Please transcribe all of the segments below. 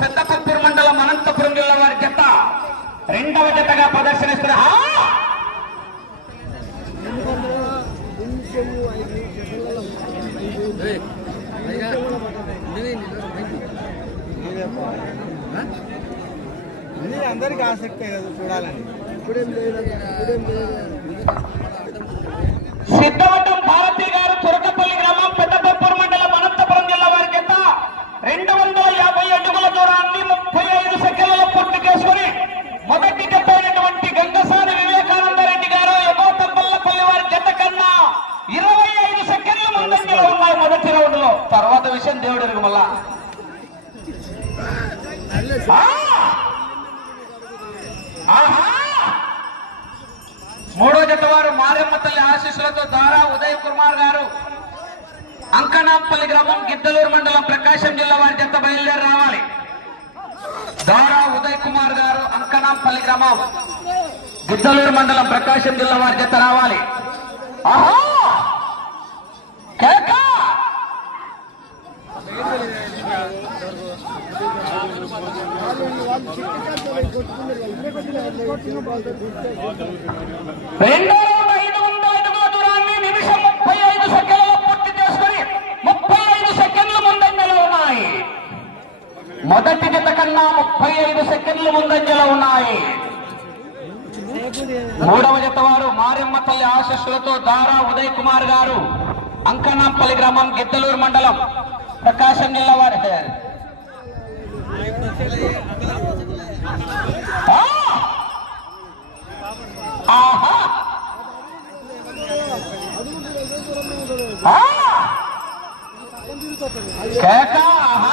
పెద్దకొత్తూరు మండలం అనంతపురం జిల్లా వారి జత రెండవ జతగా ప్రదర్శనిస్తున్న అందరికి ఆసక్తే కదా చూడాలని. ఇప్పుడేం లేదు ఇప్పుడేం లేదు సిద్ధవటం భారతి గారు తురకపల్లి గ్రామం పెద్దకొత్తూరు మండలం అనంతపురం జిల్లా వారి జత రెండు వందల యాభై అడుగుల పల్లి గ్రామం. గిద్దలూరు మండలం ప్రకాశం జిల్లా వారి చేత రావాలి. రెండో మొదటి జత కన్నా ముప్పై ఐదు సెకండ్లు ముందంజలో ఉన్నాయి మూడవ జత వారు మారెమ్మ తల్లి ఆశస్సులతో దారా ఉదయ్ కుమార్ గారు అంకనాంపల్లి గ్రామం గిద్దలూరు మండలం ప్రకాశం జిల్లా వారి ఆహా! కేక! ఆహా!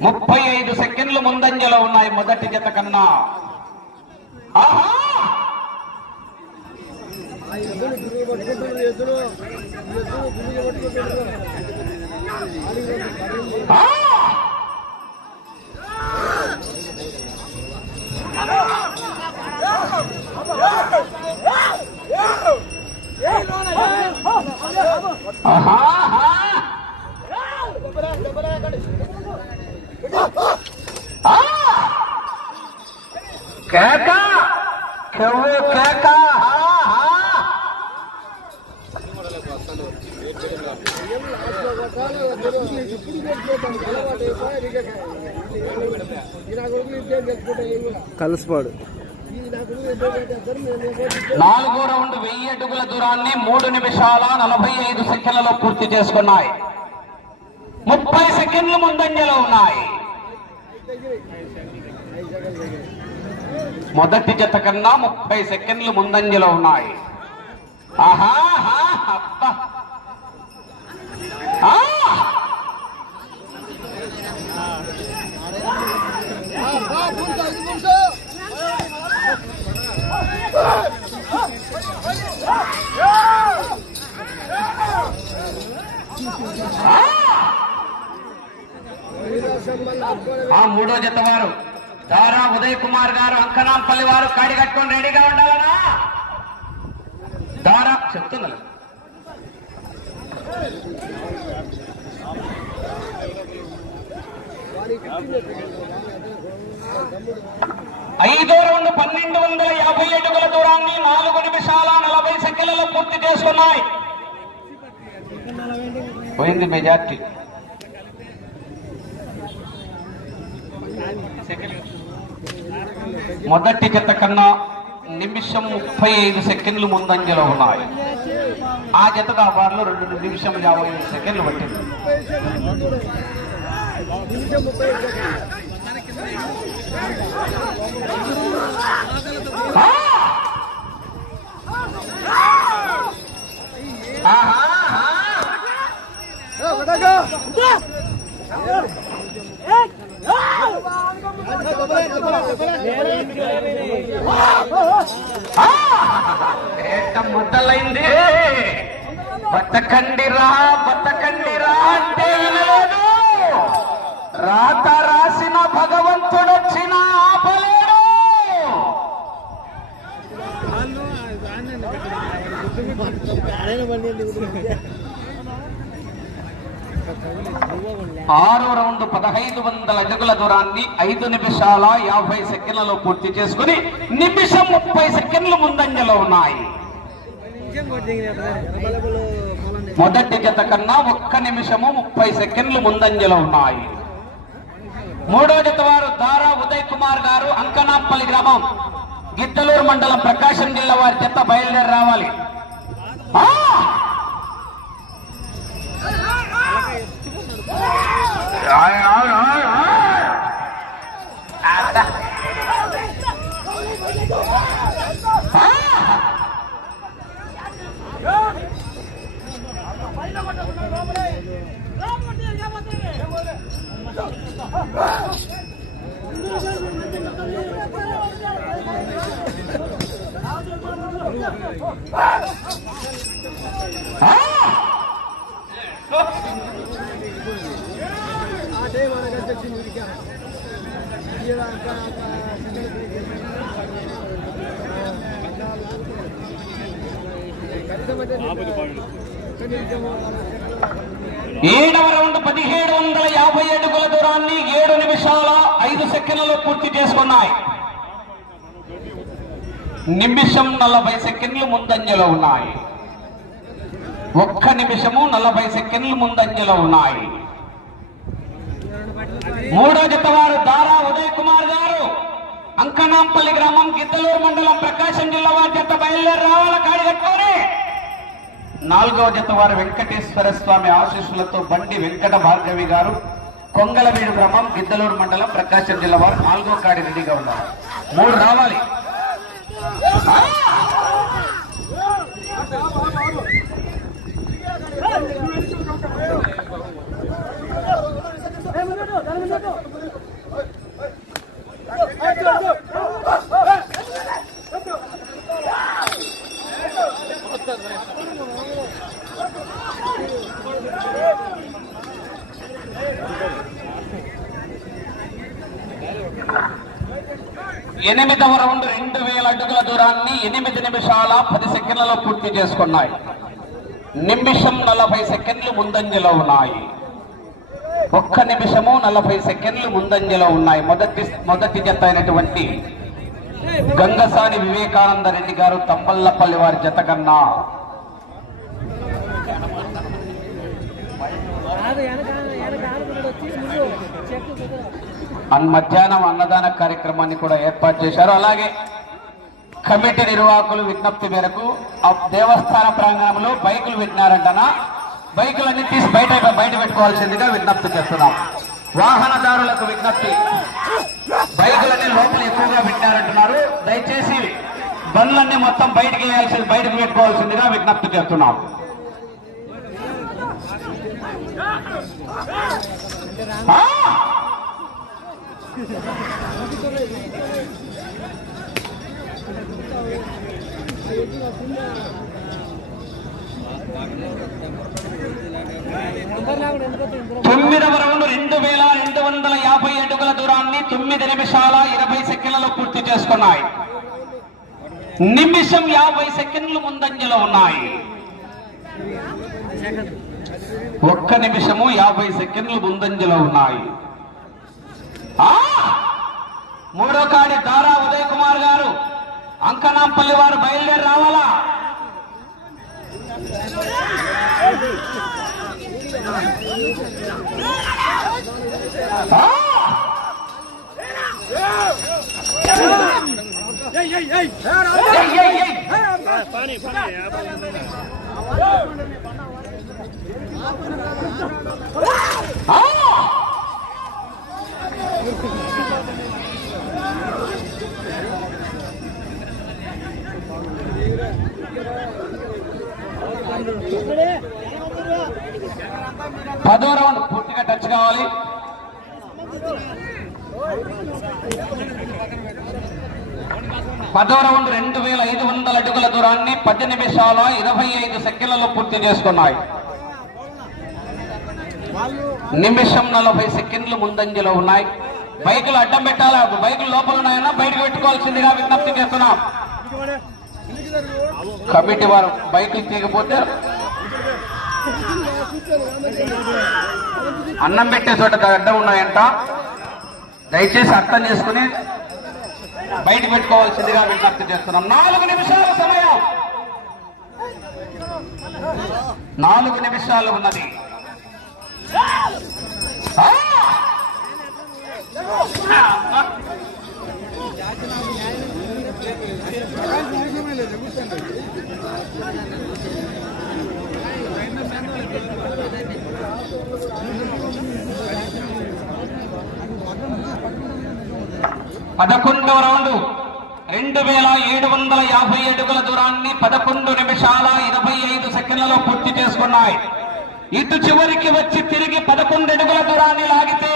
ముప్పై ఐదు సెకండ్లు ముందంజలో ఉన్నాయి మొదటి జత కన్నా. ఆహా! కేక? కెవ్వు కేక? ఆహా. కలసపాడు. నాలుగో రౌండ్ వెయ్యి అడుగుల దూరాన్ని మూడు నిమిషాల నలభై ఐదు సెకండ్లలో పూర్తి చేసుకున్నాయి. ముప్పై సెకండ్లు ముందంజలో ఉన్నాయి. మొదటి జత కన్నా ముప్పై సెకండ్లు ముందంజలో ఉన్నాయి. ఆహా ఆ! ఆ మూడో జత వారు. దారా ఉదయ్ కుమార్ గారు అంకనాంపల్లి వారు కాడి కట్టుకొని రెడీగా ఉండాలనా? దారా చెప్తున్నా. ఐదో రౌండ్ పన్నెండు వందల యాభై అడుగుల దూరాన్ని నాలుగు నిమిషాల నలభై సెకండ్లలో పూర్తి చేసుకున్నాయి. పోయింది మెజార్టీ. మొదటి జత కన్నా నిమిషం ముప్పై ఐదు సెకండ్లు ముందంజలో ఉన్నాయి. ఆ జత దాబార్లో రెండు నిమిషం యాభై ఐదు సెకండ్లు పట్టింది. నిమిషం మొదలైంది బతకండిరా బతకండిరా అంటే లేదు రాత రాసిన భగవంతుడొచ్చిన ఆపలేడు ఆయన ఆరో రౌండ్ పదహైదు వందల అడుగుల దూరాన్ని ఐదు నిమిషాల యాభై సెకండ్లలో పూర్తి చేసుకుని నిమిషం ముప్పై సెకండ్లు ముందంజలో ఉన్నాయి. మొదటి జత కన్నా ఒక్క నిమిషము ముప్పై సెకండ్లు ముందంజలో ఉన్నాయి. మూడో జత వారు దారా ఉదయ్ కుమార్ గారు అంకనాపల్లి గ్రామం గిద్దలూరు మండలం ప్రకాశం జిల్లా వారి జత బయలుదేరి రావాలి. rồi rồi rồi rồi à đó Ah! À. ఏడవ రౌండ్ పదిహేడు వందల యాభై అడుగుల దూరాన్ని ఏడు నిమిషాల ఐదు సెకండ్లలో పూర్తి చేసుకున్నాయి. నిమిషం నలభై సెకండ్లు ముందంజలో ఉన్నాయి. ఒక్క నిమిషము నలభై సెకండ్లు ముందంజలో ఉన్నాయి. మూడో జతవారు దారా ఉదయ్ కుమార్ గారు. అంకనాంపల్లి గ్రామం గిద్దలూరు మండలం ప్రకాశం జిల్లా వారి జత బయలుదేరి రావాల కాడి కట్టుకొని. నాలుగవ జత వారు వెంకటేశ్వర స్వామి ఆశీస్సులతో బండి వెంకట భార్గవి గారు కొంగలవీడు గ్రామం గిద్దలూరు మండలం ప్రకాశం జిల్లా వారు నాలుగో కాడి రెడీగా ఉన్నారు. మూడు రావాలి. ఎనిమిదవ రౌండ్ రెండు వేల అడుగుల దూరాన్ని ఎనిమిది నిమిషాల పది సెకండ్లలో పూర్తి చేసుకున్నాయి. నిమిషం నలభై సెకండ్లు ముందంజలో ఉన్నాయి. ఒక్క నిమిషము నలభై సెకండ్లు ముందంజలో ఉన్నాయి. మొదటి మొదటి జత అయినటువంటి గంగసాని వివేకానంద రెడ్డి గారు తంబల్లపల్లి వారి జత కన్నా. అన్ మధ్యాహ్నం అన్నదాన కార్యక్రమాన్ని కూడా ఏర్పాటు చేశారు. అలాగే కమిటీ నిర్వాహకులు విజ్ఞప్తి మేరకు ఆ దేవస్థాన ప్రాంగణంలో బైకులు పెట్టినారంటనా? బైకులన్నీ తీసి బయట బయట పెట్టుకోవాల్సిందిగా విజ్ఞప్తి చేస్తున్నాం. వాహనదారులకు విజ్ఞప్తి. బైకులన్నీ లోపల ఎక్కువగా పెట్టారంటున్నారు. దయచేసి బండ్లన్నీ మొత్తం బయటకు వేయాల్సింది బయటకు పెట్టుకోవాల్సిందిగా విజ్ఞప్తి చేస్తున్నాం. ఆ! తొమ్మిదవ రౌండ్ రెండు వేల రెండు వందల యాభై అడుగుల దూరాన్ని తొమ్మిది నిమిషాల ఇరవై సెకండ్లలో పూర్తి చేసుకున్నాయి. నిమిషం యాభై సెకండ్లు ముందంజలో ఉన్నాయి. ఒక్క నిమిషము యాభై సెకండ్లు ముందంజలో ఉన్నాయి. ఆ! మూడో కాడి దారా ఉదయ్ కుమార్ గారు అంకనాంపల్లి వారు బయలుదేరి రావాలా? ఆ! ఏయ్, ఏయ్, ఏయ్. ఆ! పదో రౌండ్ పూర్తిగా టచ్ కావాలి. పదో రౌండ్ రెండు వేల ఐదు వందల అడుగుల దూరాన్ని పది నిమిషాల ఇరవై ఐదు సెకండ్లలో పూర్తి చేసుకున్నాయి. నిమిషం నలభై సెకండ్లు ముందంజలో ఉన్నాయి. బైకులు అడ్డం పెట్టాలా? బైకులు లోపల ఉన్నాయన్నా బయటకు పెట్టుకోవాల్సిందిగా విజ్ఞప్తి చేస్తున్నాం. కమిటీ వారు బైకులు తీయకపోతే అన్నం పెట్టే చోట అడ్డం ఉన్నాయంట. దయచేసి అర్థం చేసుకుని బయట పెట్టుకోవాల్సిందిగా విజ్ఞప్తి చేస్తున్నాం. నాలుగు నిమిషాల సమయం. నాలుగు నిమిషాలు ఉన్నది. పదకొండవ రౌండ్. రెండు వేల ఏడు వందల యాభై అడుగుల దూరాన్ని పదకొండు నిమిషాల ఇరవై ఐదు సెకండ్లలో పూర్తి చేసుకున్నాయి. ఇటు చివరికి వచ్చి తిరిగి పదకొండు అడుగుల దూరాన్ని లాగితే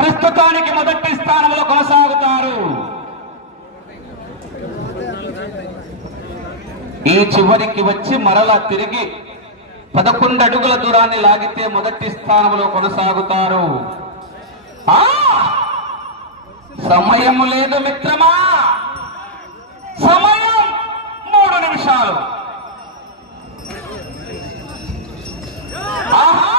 ప్రస్తుతానికి మొదటి స్థానంలో కొనసాగుతారు. ఈ చివరికి వచ్చి మరలా తిరిగి పదకొండు అడుగుల దూరాన్ని లాగితే మొదటి స్థానంలో కొనసాగుతారు. ఆ! సమయం లేదు మిత్రమా! సమయం మూడు నిమిషాలు. ఆహా!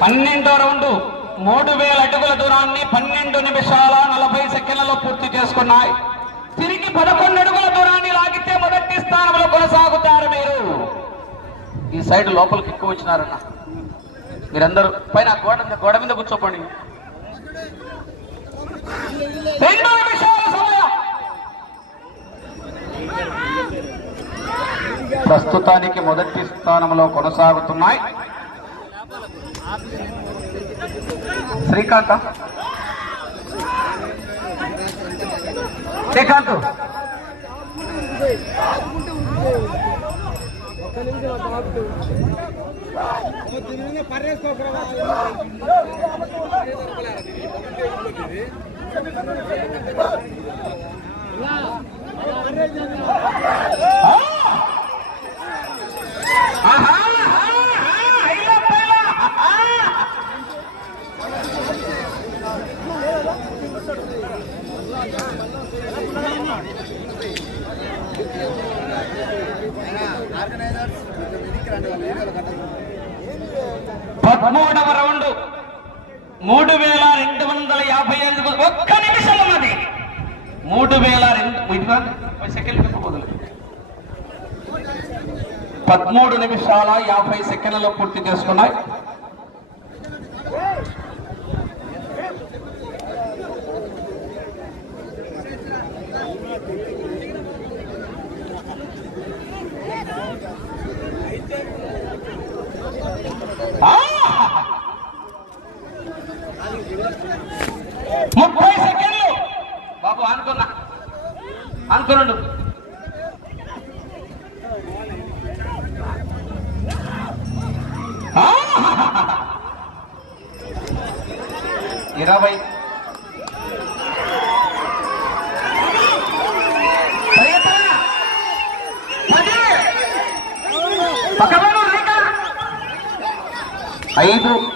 పన్నెండో రౌండ్. మూడు వేల అడుగుల దూరాన్ని పన్నెండు నిమిషాల నలభై సెకండ్లలో పూర్తి చేసుకున్నాయి. తిరిగి పదకొండు అడుగుల దూరాన్ని లాగితే మొదటి స్థానంలో కొనసాగుతారు మీరు. ఈ సైడ్ లోపలికి ఎక్కువ వచ్చినారన్న. మీరందరూ పైన గోడ మీద- గోడ మీద కూర్చోపండి రెండు నిమిషాల సమయం. ప్రస్తుతానికి మొదటి స్థానంలో కొనసాగుతున్నాయి. శ్రీకాంత్ శ్రీకాంత్ ఆహా, ఆహా, ఆహా, ఐలా పైలా, ఆహా. పదమూడవ రౌండ్ మూడు వేల రెండు వందల యాభై ఐదు ఒక్క నిమిషం ఉన్నది మూడు వేల రెండు సెకండ్ చెప్పబోదులు పదమూడు నిమిషాల యాభై సెకండ్లలో పూర్తి చేసుకున్నాయి. ఆపుకోనండు ఇరవై. ఐదు.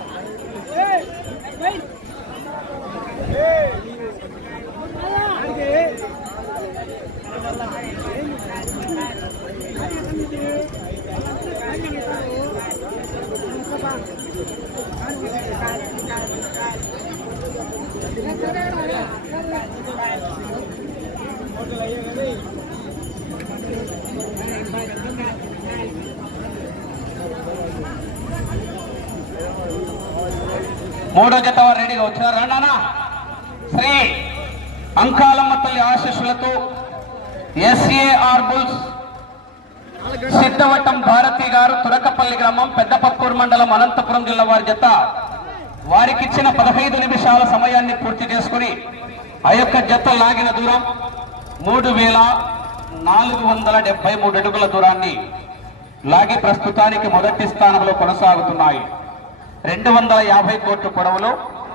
పదహైదా మూడో జత వారు రెడీగా వచ్చినారు? రండానా శ్రీ అంకాలమ్మ తల్లి ఆశీస్సులతో ఎస్ఏఆర్ బుల్స్ సిద్ధవటం భారతి గారు తురకపల్లి గ్రామం పెద్దపక్కూరు మండలం అనంతపురం జిల్లా వారి జత వారికిచ్చిన పదహైదు నిమిషాల సమయాన్ని పూర్తి చేసుకుని ఆ యొక్క జత లాగిన దూరం మూడు వేల నాలుగు వందల డెబ్బై మూడు అడుగుల దూరాన్ని లాగి ప్రస్తుతానికి మొదటి స్థానంలో కొనసాగుతున్నాయి. రెండు వందల యాభై కోట్ల పొడవులో